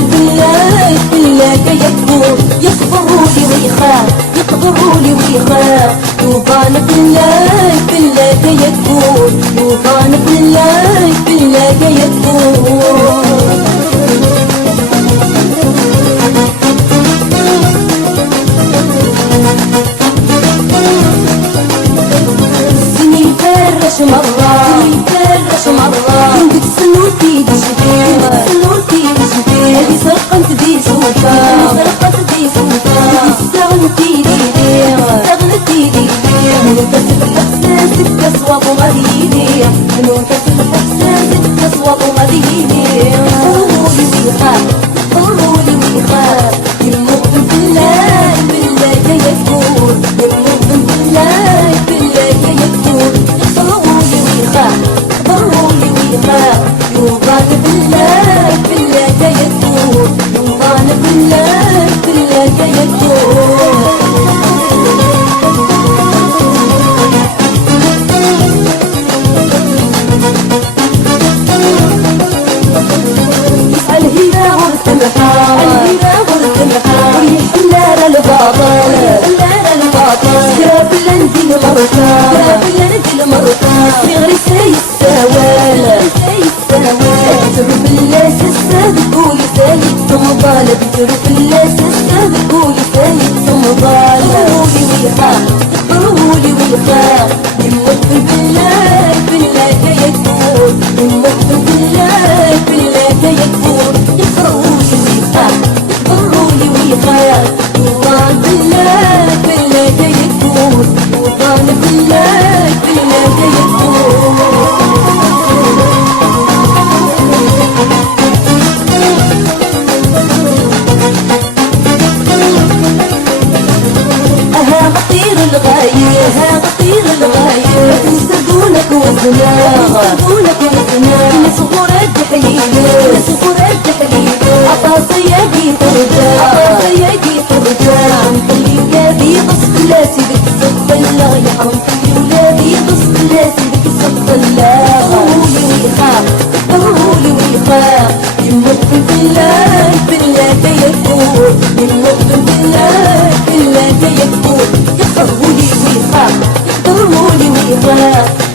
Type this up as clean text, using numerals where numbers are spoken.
بالله بالله يكبر يصبروا لي ويخاف يقدروا لي ويخاف يوضان بالله بالله يكبر يوضان بالله بالله يكبر مرة عندك سنوتي بشبيه سنوتي بشبيه هذي سرقت بي سوفا سرقت بي سوفا استغنتي لي استغنتي لي من كسب حساسك كسوة وغديني من كسب حساسك كسوة وغديني قولولي ويخاف قولولي ويخاف يموت بالله بالله يكبر يموت بالله بالله يكبر قولولي ويخاف ضروري ويخاف يوضان بالله بالله يكبر يوضان بالله بالله يكبر يسعى الهيرة والتمحار الهيرة والتمحار ويحلال الباطل يحلال الباطل سكراب لندي مرتا سكراب لندي مرتا صغري ساوال اكتب بالله سستهدك ولسانك تمضال اكتب بالله سستهدك ولسانك تمضال ضروري ويخاف ضروري ويخاف يموت بالله بالله يكبر يموت بالله بالله يكبر ضروري ويخاف ضروري ويخاف يوضان بالله بالله يكبر يوضان بالله بالله يكبر غطير الغاية يسردونك وزناغ يسردونك وزناغ نصغر الدحليل نصغر الدحليل عطاسياقي ترجع عطاسياقي ترجع خلي ولادي بص لاسي بك صف الله يا حرم خلي ولادي بص لاسي بك صف الله ضروري ويخاف ضروري ويخاف يموت بالله بالله يكبر يموت بالله بالله يكبر يقربوا لي ويخاف يقدروا لي ويخاف